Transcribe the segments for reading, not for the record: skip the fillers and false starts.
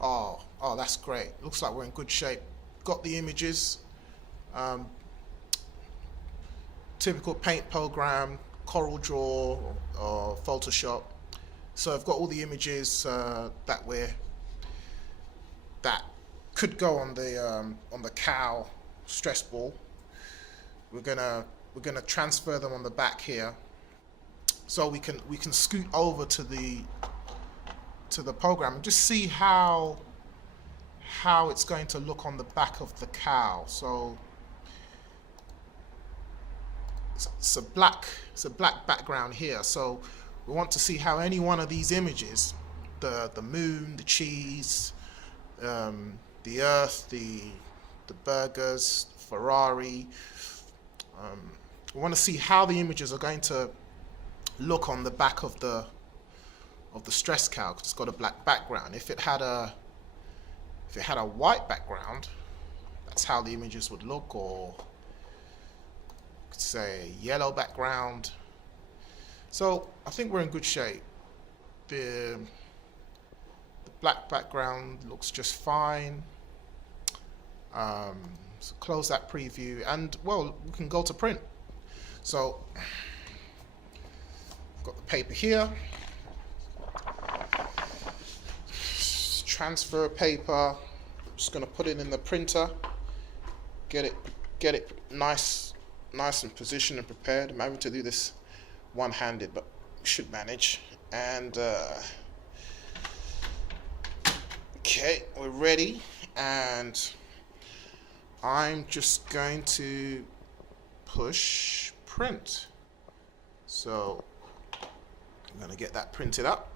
Oh, that's great. Looks like we're in good shape. Got the images. Um, Typical paint program, Corel Draw or Photoshop. So I've got all the images that could go on the cow stress ball. We're gonna we're gonna transfer them on the back here, so we can scoot over to the program and just see how it's going to look on the back of the cow. So it's a black background here. So we want to see how any one of these images, the moon, the cheese, the earth, the burgers, Ferrari. We want to see how the images are going to look on the back of the stress cow, because it's got a black background. If it had a white background, that's how the images would look, or say yellow background. So I think we're in good shape. The black background looks just fine. So close that preview, and well, we can go to print. So I've got the paper here. Transfer paper. I'm just going to put it in the printer. Get it nice and positioned and prepared. I'm having to do this one-handed, but should manage. And okay, we're ready, and I'm just going to push print. So I'm going to get that printed up.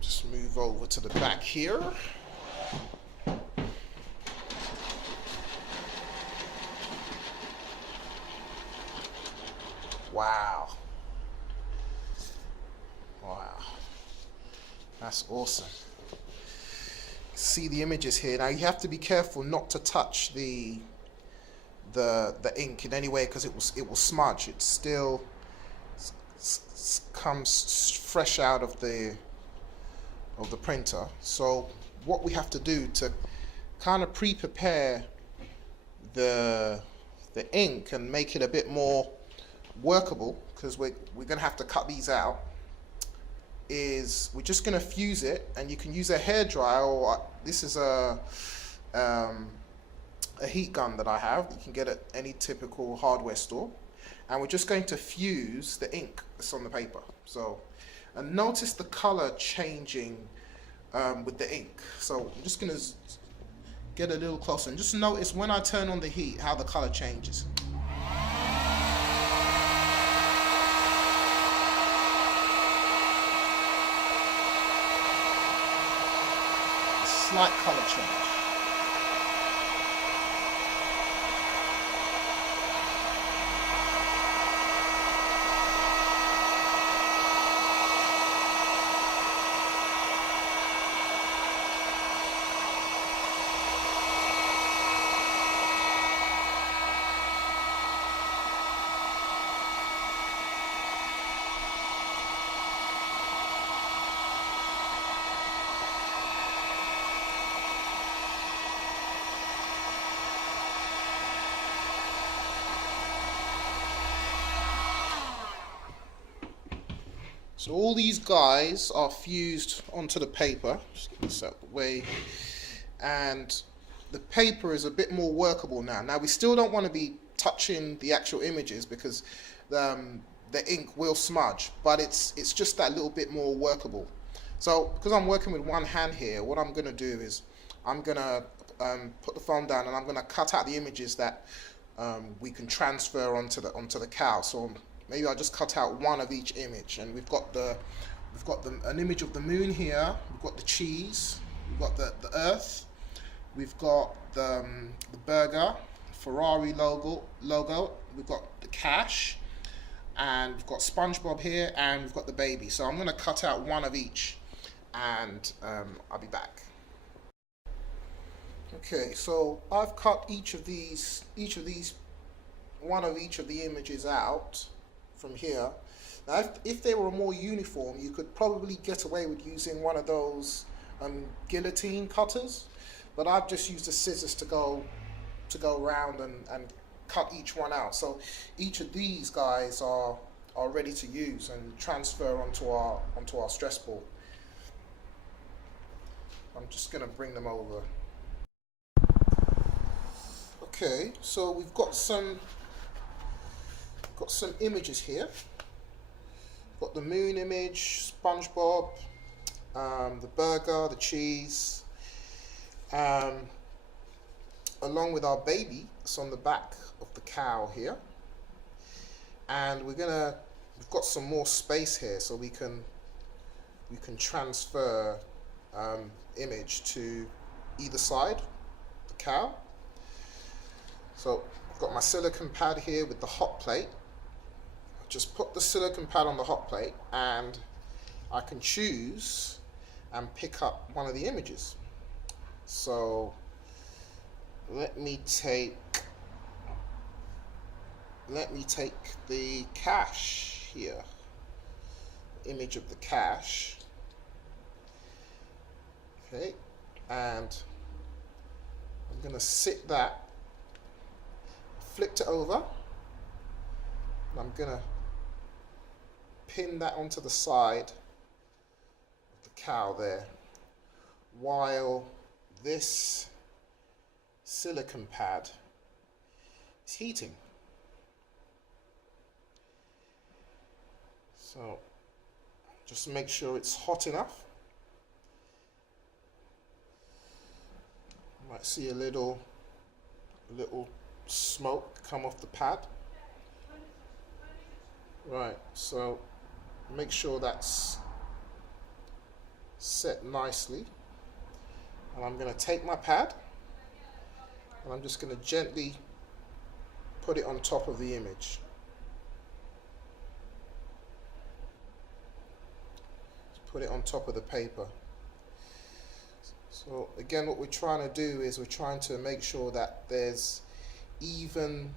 Just move over to the back here. Wow. Wow. That's awesome. See the images here. Now you have to be careful not to touch the ink in any way, because it will smudge. It still comes fresh out of the printer. So what we have to do to kind of pre-prepare the ink and make it a bit more workable, because we're going to have to cut these out, is we're just going to fuse it. And you can use a hairdryer, or this is a heat gun that I have. You can get at any typical hardware store. And we're just going to fuse the ink that's on the paper. So, and notice the color changing with the ink. So I'm just going to get a little closer and just notice when I turn on the heat how the color changes. Slight color change. So all these guys are fused onto the paper. Just get this out of the way. And the paper is a bit more workable now. Now we still don't want to be touching the actual images, because the ink will smudge, but it's just that little bit more workable. So because I'm working with one hand here, what I'm going to do is I'm going to put the phone down, and I'm going to cut out the images that we can transfer onto the cow. So maybe I'll just cut out one of each image, and we've got an image of the moon here. We've got the cheese. We've got the earth. We've got the burger, Ferrari logo. We've got the cash, and we've got SpongeBob here, and we've got the baby. So I'm going to cut out one of each, and I'll be back. Okay, so I've cut one of each of the images out from here. Now, if they were more uniform, you could probably get away with using one of those guillotine cutters, but I've just used the scissors to go around and cut each one out. So each of these guys are ready to use and transfer onto our stress ball. I'm just going to bring them over. Okay, so we've got some images here. Got the moon image, SpongeBob, the burger, the cheese, along with our baby that's on the back of the cow here. And we've got some more space here, so we can transfer image to either side of the cow. So I've got my silicon pad here with the hot plate. Just put the silicon pad on the hot plate and I can choose and pick up one of the images. So let me take the cache here, image of the cache. Okay, and I'm going to sit that, flipped it over, and I'm going to pin that onto the side of the cow there, while this silicon pad is heating. So just make sure it's hot enough. You might see a little smoke come off the pad. Right, so make sure that's set nicely. And I'm going to take my pad and I'm just going to gently put it on top of the image. Put it on top of the paper. So again, what we're trying to do is we're trying to make sure that there's even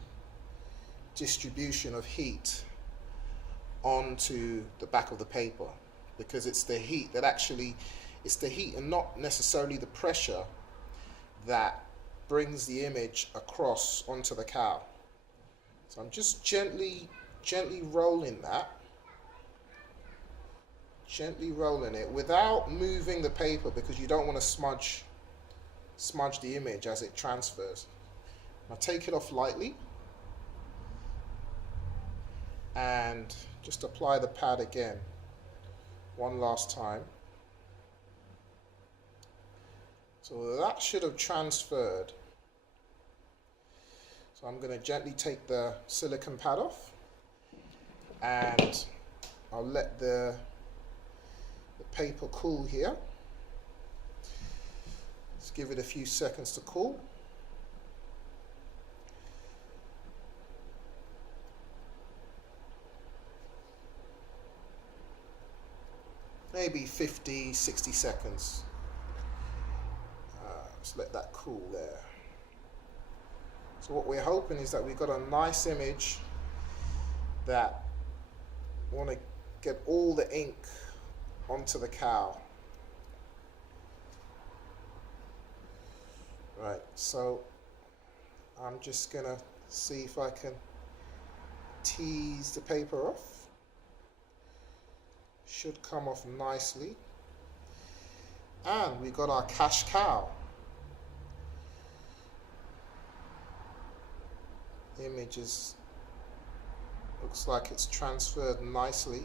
distribution of heat onto the back of the paper, because it's the heat that it's the heat and not necessarily the pressure that brings the image across onto the cow. So I'm just gently rolling that, gently rolling it without moving the paper, because you don't want to smudge the image as it transfers. Now take it off lightly and just apply the pad again one last time. So that should have transferred. So I'm going to gently take the silicon pad off and I'll let the paper cool here. Let's give it a few seconds to cool. Maybe 50, 60 seconds. Just let that cool there. So what we're hoping is that we've got a nice image that want to get all the ink onto the cow. Right, so I'm just gonna see if I can tease the paper off. Should come off nicely. And we got our cash cow. The image looks like it's transferred nicely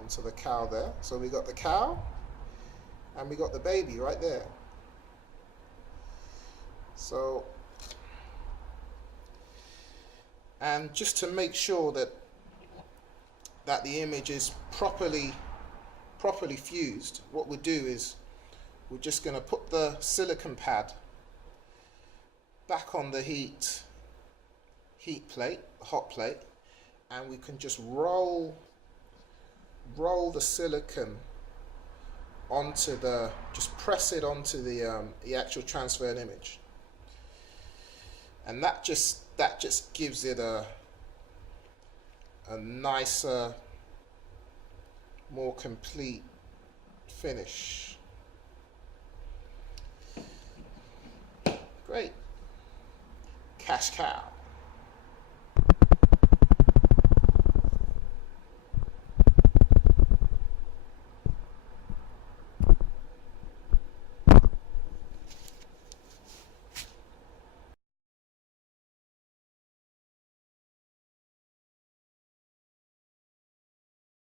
onto the cow there. So we got the cow and we got the baby right there. So, and just to make sure that the image is properly fused, what we'll do is we're just going to put the silicon pad back on the heat plate, the hot plate, and we can just roll the silicon onto just press it onto the actual transferred image, and that just gives it a a nicer, more complete finish. Great. Cash cow.